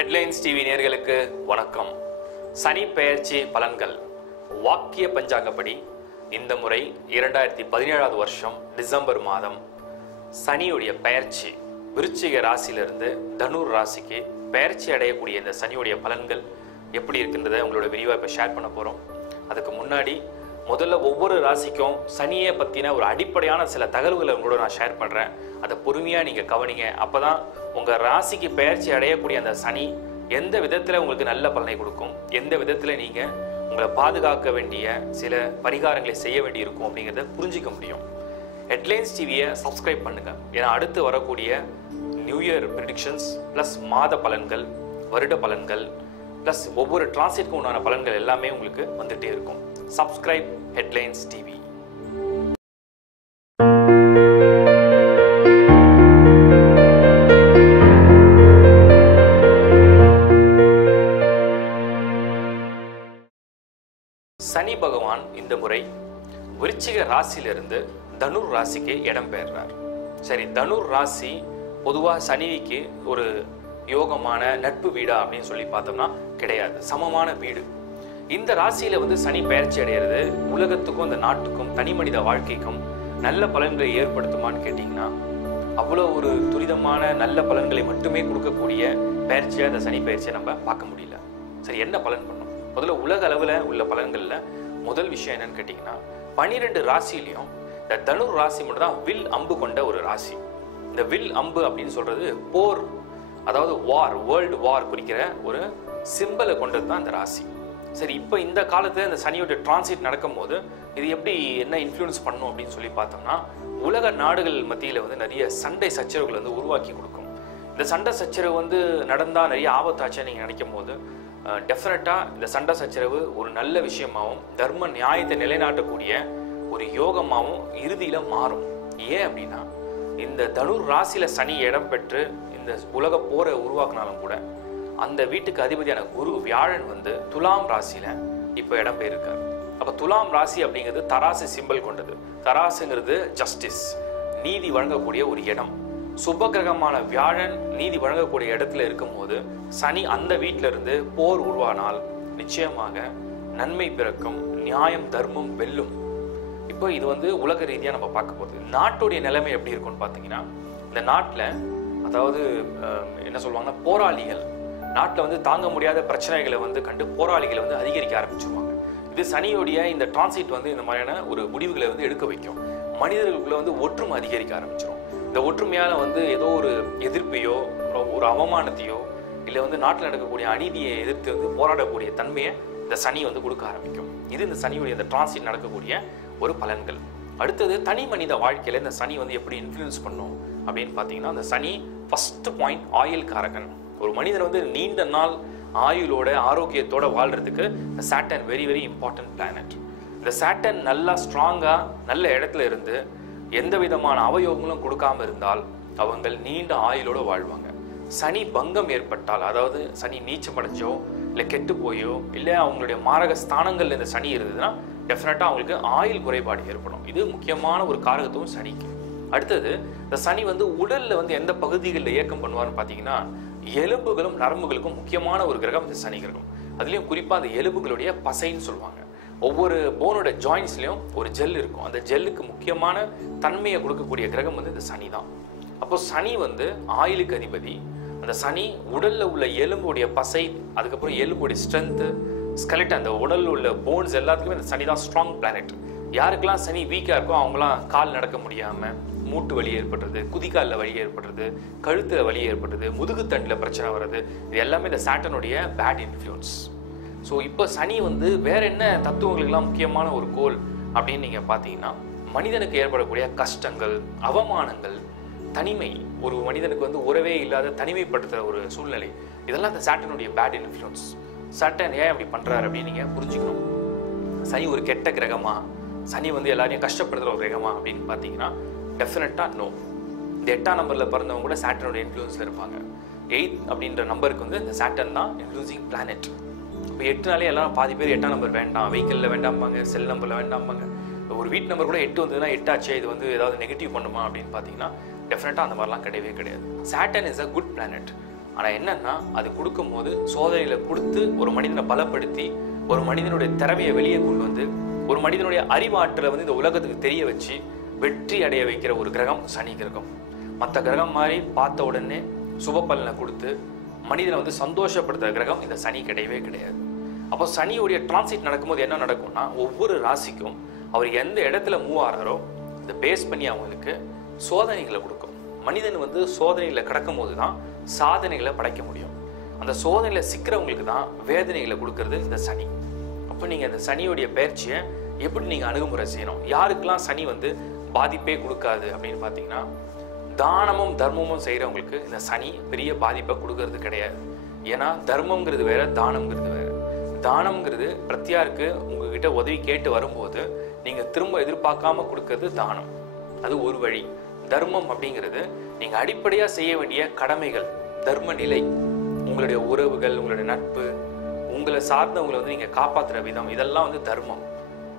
Headlines TV நேர்களுக்கு வணக்கம். சனி பெயர்ச்சி பலன்கள். வாக்கிய பஞ்சாங்கப்படி இந்த முறை இரண்டாயிரத்தி பதினேழாவது வருஷம் டிசம்பர் மாதம். சனியுடைய பெயர்ச்சி. விருச்சிக ராசியிலிருந்து தனுர் ராசிக்கு பெயர்ச்சி அடையக்கூடிய இந்த சனியுடைய பலன்கள் எப்படி இருக்கின்றதை உங்களோட விரிவாக இப்போ ஷேர் பண்ண போகிறோம் அதுக்கு முன்னாடி முதல்ல ஒவ்வொரு ராசிக்கும் சனியை பற்றின ஒரு அடிப்படையான சில தகவல்களை உங்களோட நான் ஷேர் பண்ணுறேன் அதை பொறுமையாக நீங்கள் கவனிங்க. அப்போ தான் உங்கள் ராசிக்கு பெயர்ச்சி அடையக்கூடிய அந்த சனி எந்த விதத்தில் உங்களுக்கு நல்ல பலனை கொடுக்கும்? எந்த விதத்தில் நீங்கள் உங்களை பாதுகாக்க வேண்டிய சில பரிகாரங்களை செய்ய வேண்டி இருக்கும் அப்படிங்கிறத புரிஞ்சிக்க முடியும். ஹெட்லைன்ஸ் டிவியை சப்ஸ்கிரைப் பண்ணுங்கள் ஏன்னா அடுத்து வரக்கூடிய நியூ இயர் ப்ரிடிக்ஷன்ஸ் ப்ளஸ் மாத பலன்கள் வருட பலன்கள் ப்ளஸ் ஒவ்வொரு டிரான்சிட்க்கு உண்டான பலன்கள் எல்லாமே உங்களுக்கு வந்துகிட்டே இருக்கும். சப்ஸ்கிரைப் ஹெட்லைன்ஸ் டிவி சனி பகவான் இந்த முறை விருச்சிக ராசியிலிருந்து தனுர் ராசிக்கு இடம்பெயர்றார் சரி தனுர் ராசி பொதுவாக சனிக்கு ஒரு யோகமான நட்பு வீடா அப்படின்னு சொல்லி பார்த்தோம்னா கிடையாது. சமமான வீடு. இந்த ராசியில வந்து சனி பெயர்ச்சி அடைகிறது உலகத்துக்கும் இந்த நாட்டுக்கும் தனி மனித வாழ்க்கைக்கும் நல்ல பலன்களை ஏற்படுத்துமான்னு கேட்டிங்கன்னா அவ்வளோ ஒரு துரிதமான நல்ல பலன்களை மட்டுமே கொடுக்கக்கூடிய பயிற்சியை அந்த சனி பயிற்சியை நம்ம பார்க்க முடியல. சரி என்ன பலன் பண்ணும் முதல்ல உலக அளவில் உள்ள பலன்களில் முதல் விஷயம் என்னன்னு கேட்டிங்கன்னா பன்னிரெண்டு ராசிலையும் இந்த தனுர் ராசி மட்டும் தான் வில் அம்பு கொண்ட ஒரு ராசி. இந்த வில் அம்பு அப்படின்னு சொல்றது போர் அதாவது வார் வேர்ல்டு வார் குறிக்கிற ஒரு சிம்பலை கொண்டது தான் இந்த ராசி. சரி இப்போ இந்த காலத்தில் இந்த சனியோட டிரான்சிட் நடக்கும்போது இது எப்படி என்ன இன்ஃப்ளூயன்ஸ் பண்ணும் அப்படின்னு சொல்லி பார்த்தோம்னா உலக நாடுகள் மத்தியில் வந்து நிறைய சண்டை சச்சரவுகள் வந்து உருவாக்கி கொடுக்கும். இந்த சண்டை சச்சரவு வந்து நடந்தால் நிறைய ஆபத்தாச்சுன்னு நீங்கள் நினைக்கும் போது டெஃபினட்டாக இந்த சண்டை சச்சரவு ஒரு நல்ல விஷயமாகவும் தர்ம நியாயத்தை நிலைநாட்டக்கூடிய ஒரு யோகமாகவும் இறுதியில் மாறும். ஏன் அப்படின்னா இந்த தனுர் ராசியில் சனி இடம் பெற்று இந்த உலக போரை உருவாக்குனாலும் கூட அந்த வீட்டுக்கு அதிபதியான குரு வியாழன் வந்து துலாம் ராசியில இப்போ இடம் பெயிருக்கார் அப்போ துலாம் ராசி அப்படிங்கிறது தராசு சிம்பல் கொண்டது. தராசுங்கிறது ஜஸ்டிஸ் நீதி வழங்கக்கூடிய ஒரு இடம். சுப கிரகமான வியாழன் நீதி வழங்கக்கூடிய இடத்துல இருக்கும்போது சனி அந்த வீட்டில இருந்து போர் உருவானால் நிச்சயமாக நன்மை பிறக்கும் நியாயம் தர்மம் வெல்லும். இப்போ இது வந்து உலக ரீதியாக நம்ம பார்க்க போகிறது நாட்டுடைய நிலைமை எப்படி இருக்கும்னு பார்த்தீங்கன்னா இந்த நாட்டில் அதாவது என்ன சொல்லுவாங்கன்னா போராளிகள் நாட்டில் வந்து தாங்க முடியாத பிரச்சனைகளை வந்து கண்டு போராளிகளை வந்து அதிகரிக்க ஆரம்பிச்சிருவாங்க. இது சனியோடைய இந்த டிரான்சிட் வந்து இந்த மாதிரியான ஒரு முடிவுகளை வந்து எடுக்க வைக்கும். மனிதர்களுக்குள்ள வந்து ஒற்றுமை அதிகரிக்க ஆரம்பிச்சிடும் இந்த ஒற்றுமையால் வந்து ஏதோ ஒரு எதிர்ப்பையோ ஒரு- அவமானத்தையோ இல்லை வந்து நாட்டில் நடக்கக்கூடிய அநீதியை எதிர்த்து வந்து போராடக்கூடிய தன்மையை இந்த சனி வந்து கொடுக்க ஆரம்பிக்கும். இது இந்த சனியுடைய இந்த டிரான்சிட் நடக்கக்கூடிய ஒரு பலன்கள். அடுத்தது தனி மனித வாழ்க்கையில் இந்த சனி வந்து எப்படி இன்ஃப்ளூயன்ஸ் பண்ணும் அப்படின்னு பார்த்தீங்கன்னா அந்த சனி ஃபஸ்ட்டு பாயிண்ட் ஆயில் காரகன். ஒரு மனிதன் வந்து நீண்ட நாள் ஆயுளோட ஆரோக்கியத்தோட வாழ்றதுக்கு இந்த Saturn very very important planet இந்த சாட்டன் நல்லா ஸ்ட்ராங்காக நல்ல இடத்துல இருந்து எந்த விதமான அவயோகங்களும் கொடுக்காம இருந்தால் அவங்கள் நீண்ட ஆயுளோடு வாழ்வாங்க. சனி பங்கம் ஏற்பட்டால் அதாவது சனி நீச்சமடைஞ்சோ இல்லை கெட்டு போயோ இல்லை அவங்களுடைய மாரக ஸ்தானங்கள்ல இந்த சனி இருந்ததுன்னா டெஃபினட்டாக அவங்களுக்கு ஆயுள் குறைபாடு ஏற்படும். இது முக்கியமான ஒரு காரகத்துவம் சனிக்கு. அடுத்தது இந்த சனி வந்து உடலில் வந்து எந்த பகுதிகளில் இயக்கம் பண்ணுவார்னு பார்த்தீங்கன்னா எலும்புகளும் நரம்புகளுக்கும் முக்கியமான ஒரு கிரகம் இந்த சனி கிரகம். அதுலேயும் குறிப்பாக அந்த எலும்புகளுடைய பசைன்னு சொல்லுவாங்க. ஒவ்வொரு போனோட ஜாயின்ஸ்லையும் ஒரு ஜெல் இருக்கும். அந்த ஜெல்லுக்கு முக்கியமான தன்மையை கொடுக்கக்கூடிய கிரகம் வந்து இந்த சனி தான். அப்போ சனி வந்து ஆயிலுக்கு அதிபதி. அந்த சனி உடல்ல உள்ள எலும்புடைய பசை அதுக்கப்புறம் எலும்புடைய ஸ்ட்ரென்த்து ஸ்கெலட் அந்த உடல்ல உள்ள போன்ஸ் எல்லாத்துக்குமே அந்த சனி தான் ஸ்ட்ராங் பிளானட் யாருக்கெல்லாம் சனி வீக்காக இருக்கோ அவங்களாம் கால் நடக்க முடியாமல் மூட்டு வலி ஏற்படுறது குதிக்காலில் வலி ஏற்படுறது கழுத்தில் வலி ஏற்படுறது முதுகுத்தண்டில் பிரச்சனை வர்றது இது எல்லாமே இந்த சாட்டனுடைய பேட் இன்ஃப்ளூயன்ஸ் ஸோ இப்போ சனி வந்து வேற என்ன தத்துவங்களுக்கெல்லாம் முக்கியமான ஒரு கோல் அப்படின்னு நீங்கள் பார்த்தீங்கன்னா மனிதனுக்கு ஏற்படக்கூடிய கஷ்டங்கள் அவமானங்கள் தனிமை. ஒரு மனிதனுக்கு வந்து உறவே இல்லாத தனிமைப்படுத்துகிற ஒரு சூழ்நிலை. இதெல்லாம் இந்த சாட்டனுடைய பேட் இன்ஃப்ளூயன்ஸ் சாட்டன் ஏன் அப்படி பண்ணுறாரு அப்படின்னு நீங்கள் புரிஞ்சுக்கணும். சனி ஒரு கெட்ட கிரகமாக சனி வந்து எல்லாரையும் கஷ்டப்படுத்துகிற ஒரு கிரகமா அப்படின்னு பார்த்தீங்கன்னா டெஃபினட்டாக நோ இந்த எட்டாம் நம்பரில் பிறந்தவங்க கூட சாட்டனோட இன்ஃப்ளூயன்ஸ்ல இருப்பாங்க. எயிட் அப்படின்ற நம்பருக்கு வந்து இந்த சாட்டன் தான் இன்ஃப்ளூசிங் பிளானட் இப்போ எட்டுனாலே எல்லாம் பாதி பேர் எட்டாம் நம்பர் வேண்டாம். வெஹிக்கிளில் வேண்டாம்பாங்க செல் நம்பரில் வேண்டாம்பாங்க. ஒரு வீட் நம்பர் கூட எட்டு வந்ததுன்னா எட்டாச்சே இது வந்து ஏதாவது நெகட்டிவ் பண்ணுமா அப்படின்னு பார்த்தீங்கன்னா டெஃபினட்டாக அந்த மாதிரிலாம் கிடையவே கிடையாது. Saturn is a good planet ஆனால் என்னன்னா அது கொடுக்கும்போது சோதனையில் கொடுத்து ஒரு மனிதனை பலப்படுத்தி ஒரு மனிதனுடைய திறமையை வெளியே கொண்டு வந்து ஒரு மனிதனுடைய அறிவாற்றலை வந்து இந்த உலகத்துக்கு தெரிய வச்சு வெற்றி அடைய வைக்கிற ஒரு கிரகம் சனி கிரகம். மற்ற கிரகம் மாதிரி பார்த்த உடனே சுப பலனை கொடுத்து மனிதனை வந்து சந்தோஷப்படுத்துகிற கிரகம் இந்த சனி கிடையவே கிடையாது. அப்போ சனியுடைய டிரான்சிட் நடக்கும்போது என்ன நடக்கும்னா ஒவ்வொரு ராசிக்கும் அவர் எந்த இடத்துல மூவ் ஆகிறாரோ இதை பேஸ் பண்ணி அவங்களுக்கு சோதனைகளை கொடுக்கும். மனிதன் வந்து சோதனைகளை கிடக்கும் போது தான் சாதனைகளை படைக்க முடியும். அந்த சோதனையில் சிக்கிறவங்களுக்கு தான் வேதனைகளை கொடுக்கறது இந்த சனி. அப்போ நீங்கள் இந்த சனியுடைய பயிற்சியை எப்படி நீங்கள் அணுகுமுறை செய்யணும்? யாருக்கெல்லாம் சனி வந்து பாதிப்பே கொடுக்காது அப்படின்னு பார்த்தீங்கன்னா தானமும் தர்மமும் செய்கிறவங்களுக்கு இந்த சனி பெரிய பாதிப்பை கொடுக்கறது கிடையாது. ஏன்னா தர்மங்கிறது வேற தானம்ங்கிறது வேற. தானம்ங்கிறது பிரத்தியாருக்கு உங்ககிட்ட உதவி கேட்டு வரும்போது நீங்கள் திரும்ப எதிர்பார்க்காம கொடுக்கறது தானம். அது ஒரு வழி. தர்மம் அப்படிங்கிறது நீங்கள் அடிப்படையாக செய்ய வேண்டிய கடமைகள் தர்ம நிலை. உங்களுடைய உறவுகள் உங்களுடைய நட்பு உங்களை சார்ந்தவங்களை வந்து நீங்கள் காப்பாற்றுற விதம் இதெல்லாம் வந்து தர்மம்.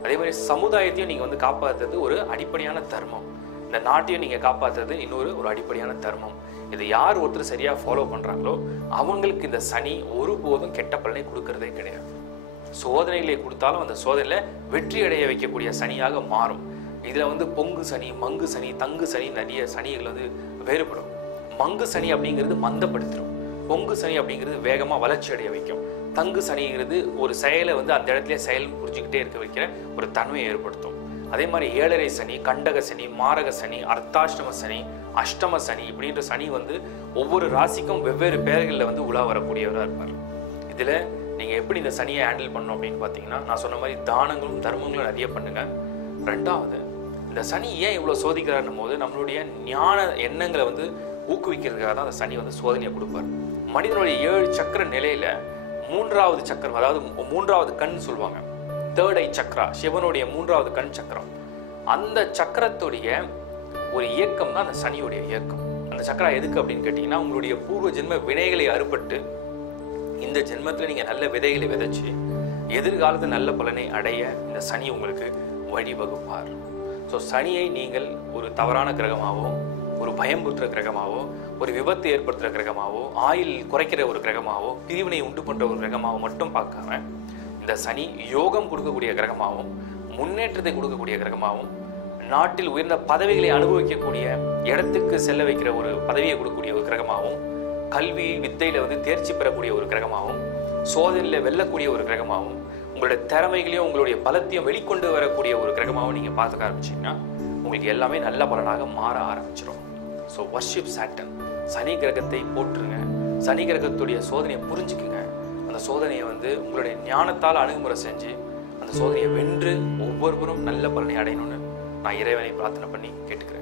அதே மாதிரி சமுதாயத்தையும் நீங்கள் வந்து காப்பாற்றுறது ஒரு அடிப்படையான தர்மம். இந்த நாட்டையும் நீங்கள் காப்பாற்றுறது இன்னொரு ஒரு அடிப்படையான தர்மம். இதை யார் ஒருத்தர் சரியாக ஃபாலோ பண்ணுறாங்களோ அவங்களுக்கு இந்த சனி ஒருபோதும் கெட்ட பலனை கொடுக்கறதே கிடையாது. சோதனைகளை கொடுத்தாலும் அந்த சோதனையில் வெற்றி அடைய வைக்கக்கூடிய சனியாக மாறும். இதில் வந்து பொங்கு சனி மங்கு சனி தங்கு சனி நிறைய சனிகள் வந்து வேறுபடும். மங்கு சனி அப்படிங்கிறது மந்தப்படுத்திடும். பொங்கு சனி அப்படிங்கிறது வேகமாக வளர்ச்சி அடைய வைக்கும். தங்கு சனிங்கிறது ஒரு செயலை வந்து அந்த இடத்துல செயல் புரிஞ்சுக்கிட்டே இருக்க வைக்கிற ஒரு தன்மையை ஏற்படுத்தும். அதே மாதிரி ஏழரை சனி கண்டக சனி மாரக சனி அர்த்தாஷ்டம சனி அஷ்டம சனி இப்படின்ற சனி வந்து ஒவ்வொரு ராசிக்கும் வெவ்வேறு பெயர்களில் வந்து உலா வரக்கூடியவராக இருப்பார். இதில் நீங்கள் எப்படி இந்த சனியை ஹேண்டில் பண்ணணும் அப்படின்னு பார்த்தீங்கன்னா நான் சொன்ன மாதிரி தானங்களும் தர்மங்களும் நிறைய பண்ணுங்கள் ரெண்டாவது இந்த சனி ஏன் இவ்வளோ சோதிக்கிறாருன்னும் போது நம்மளுடைய ஞான எண்ணங்களை வந்து ஊக்குவிக்கிறதுக்காக தான் அந்த சனி வந்து சோதனையை கொடுப்பார். மனிதனுடைய ஏழு சக்கர நிலையில் மூன்றாவது சக்கரம் அதாவது மூன்றாவது கண் சொல்லுவாங்க. தேர்ட் ஐ சக்கரா சிவனுடைய மூன்றாவது கண் சக்கரம். அந்த சக்கரத்துடைய ஒரு இயக்கம் தான் அந்த சனியுடைய இயக்கம். அந்த சக்கரா எதுக்கு அப்படின்னு கேட்டிங்கன்னா உங்களுடைய பூர்வ ஜென்ம வினைகளை அறுபட்டு இந்த ஜென்மத்தில் நீங்கள் நல்ல விதைகளை விதைச்சி எதிர்காலத்தில் நல்ல பலனை அடைய இந்த சனி உங்களுக்கு வழிவகுப்பார். ஸோ சனியை நீங்கள் ஒரு தவறான கிரகமாகவும் ஒரு பயம்புறுத்துற கிரகமாவோ ஒரு விபத்து ஏற்படுத்துகிற கிரகமாவோ ஆயில் குறைக்கிற ஒரு கிரகமாவோ பிரிவினை உண்டு பண்ணுற ஒரு கிரகமாவோ மட்டும் பார்க்காம இந்த சனி யோகம் கொடுக்கக்கூடிய கிரகமாகவும் முன்னேற்றத்தை கொடுக்கக்கூடிய கிரகமாகவும் நாட்டில் உயர்ந்த பதவிகளை அனுபவிக்கக்கூடிய இடத்துக்கு செல்ல வைக்கிற ஒரு பதவியை கொடுக்கக்கூடிய ஒரு கிரகமாகவும் கல்வி வித்தையில வந்து தேர்ச்சி பெறக்கூடிய ஒரு கிரகமாகவும் சோதனையில் வெல்லக்கூடிய ஒரு கிரகமாகவும் உங்களுடைய திறமைகளையும் உங்களுடைய பலத்தையும் வெளிக்கொண்டு வரக்கூடிய ஒரு கிரகமாகவும் நீங்கள் பார்த்துக்க ஆரம்பிச்சீங்கன்னா உங்களுக்கு எல்லாமே நல்ல பலனாக மாற ஆரம்பிச்சிடும் ஸோ வர்ஷிப் சாட்டன் சனி கிரகத்தை போற்றுங்க. சனி கிரகத்துடைய சோதனையை புரிஞ்சுக்குங்க. அந்த சோதனையை வந்து உங்களுடைய ஞானத்தால் அணுகுமுறை செஞ்சு அந்த சோதனையை வென்று ஒவ்வொருவரும் நல்ல பலனை அடையணும்னு நான் இறைவனை பிரார்த்தனை பண்ணி கேட்டுக்கிறேன்.